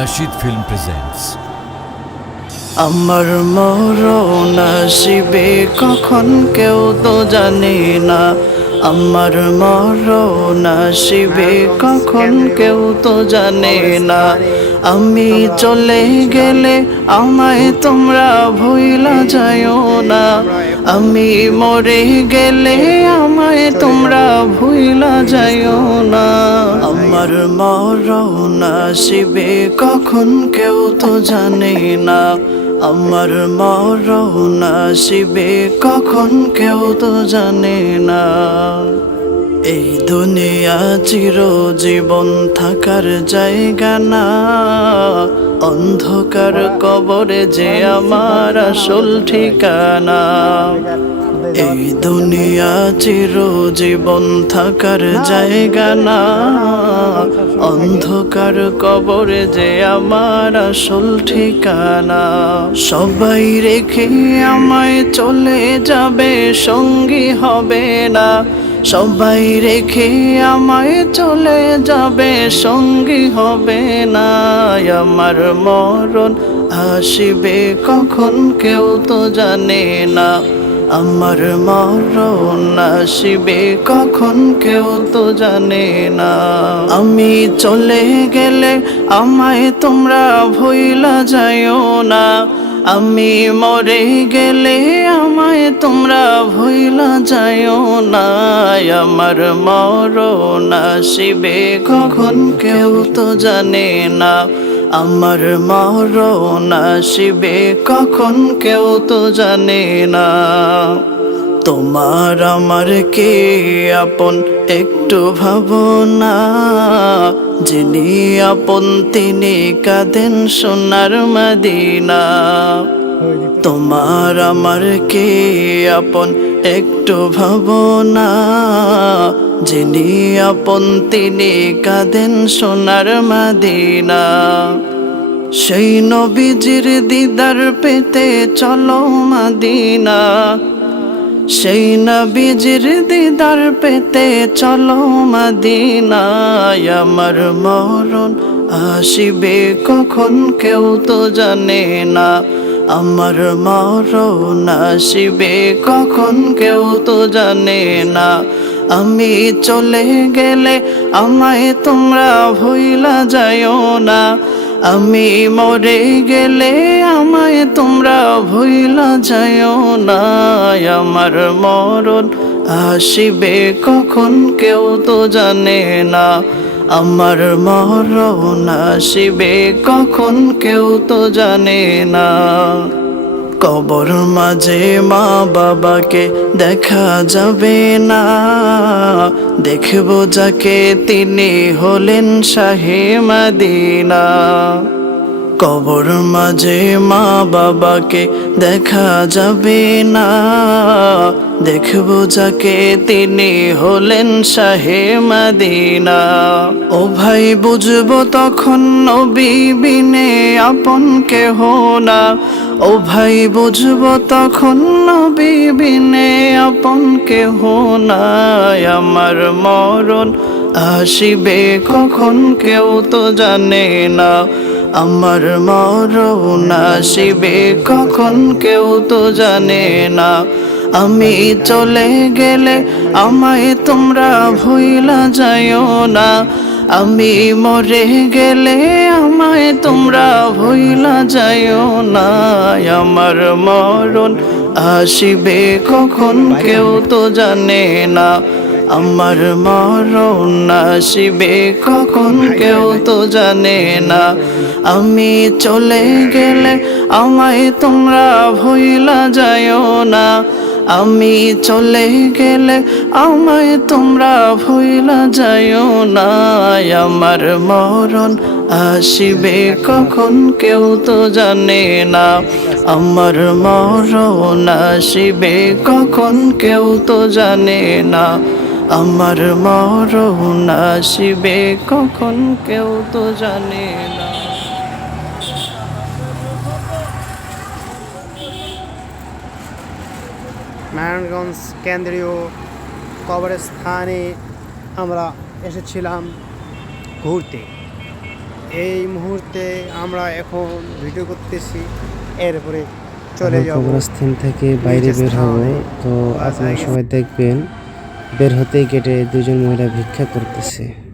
Nasheed Film presents. আমার মরণ আসিবে কখন কেউ তো জানে না। আমার মরণ আসিবে কখন কেউ তো জানে না। আমি চলে গেলে আমায় তোমরা ভুইলা যাইও না। আমি মরে গেলে আমায় তোমরা ভুইলা যাইও না। আমার মরণ আসিবে কখন কেউ তো জানে না। আমার মরণ আসিবে কখন কেউ তো জানে না। এই দুনিয়া চিরজীবন থাকার জায়গা না। অন্ধকার কবরে যে আমার আসল ঠিকানা। এই দুনিয়া চিরজীবন থাকার জায়গা না। অন্ধকার কবরে যে আমার আসল ঠিকানা। সবাই রেখে আমায় চলে যাবে, সঙ্গী হবে না। সবাই রেখে আমায় চলে যাবে, সঙ্গী হবে না। আমার মরণ আসিবে কখন কেউ তো জানে না। আমার মরণ আসিবে কখন কেউ তো জানে না। আমি চলে গেলে আমায় তোমরা ভুইলা যাইও না। আমি মরে গেলে আমায় তোমরা ভুইলা যাইও না। আমার মরণ আসিবে কখন কেউ তো জানে না। আমার মরণ আসিবে কখন কেউ তো জানে না। তোমার আমার কে আপন একটু ভাবনা। যিনি আপন তিনি কাঁদেন সোনার মদিনা। তোমার আমার কে আপন একটু ভাবনা। যিনি আপন তিনি কাঁদেন সোনার মদিনা। সেই নবীজির দিদার পেতে চলো মদিনা। সেই নবীজির দিদার পেতে চলো মদিনায়। আমার মরণ আসিবে কখন কেউ তো জানে না। আমার মরণ আসিবে কখন কেউ তো জানে না। আমি চলে গেলে আমায় তোমরা ভুইলা যাইও না। আমি মরে গেলে আমায় তোমরা ভুইলা যাইও না। আমার মরণ আসিবে কখন কেউ তো জানে না। আমার মরণ আসিবে কখন কেউ তো জানে না। কবর মাঝে মা বাবাকে দেখা যাবে না। দেখবো যাকে তিনি হলেন শাহে মদিনা। কবর মাঝে মা বাবাকে দেখা যাবে না। দেখবো যাকে তিনি হলেন শাহে মদিনা। ও ভাই বুঝবো তখন নবী বিনে আপন কেহ না। ও ভাই বুঝবো তখন নবী বিনে আপন কেহ না। আমার মরণ আসিবে কখন কেউ তো জানে না। আমার মরণ আসিবে কখন কেউ তো জানে না। আমি চলে গেলে আমায় তোমরা ভুইলা যাইও না। আমি মরে গেলে আমায় তোমরা ভুইলা যাইও না। আমার মরণ আসিবে কখন কেউ তো জানে না। আমার মরণ আসিবে কখন কেউ তো জানে না। আমি চলে গেলে আমায় তোমরা ভুইলা যাইও না। আমি চলে গেলে আমায় তোমরা ভুইলা যাইও না। আমার মরণ আসিবে কখন কেউ তো জানে না। আমার মরণ আসিবে কখন কেউ তো জানে না। আমার মরণ আসিবে কখন কেউ তো জানে না। নারায়ণগঞ্জ কেন্দ্রীয় কবরস্থানে আমরা এসেছিলাম ঘুরতে। এই মুহূর্তে আমরা এখন ভিডিও করতেছি, এরপরে চলে আমরা যাব কবরস্থান থেকে বাইরে নিচের বের হব। স্থানে। তো আপনারা জায়গা। সবাই দেখবেন বের হতেই গেটে দুজন মহিলা ভিক্ষা করতেছে।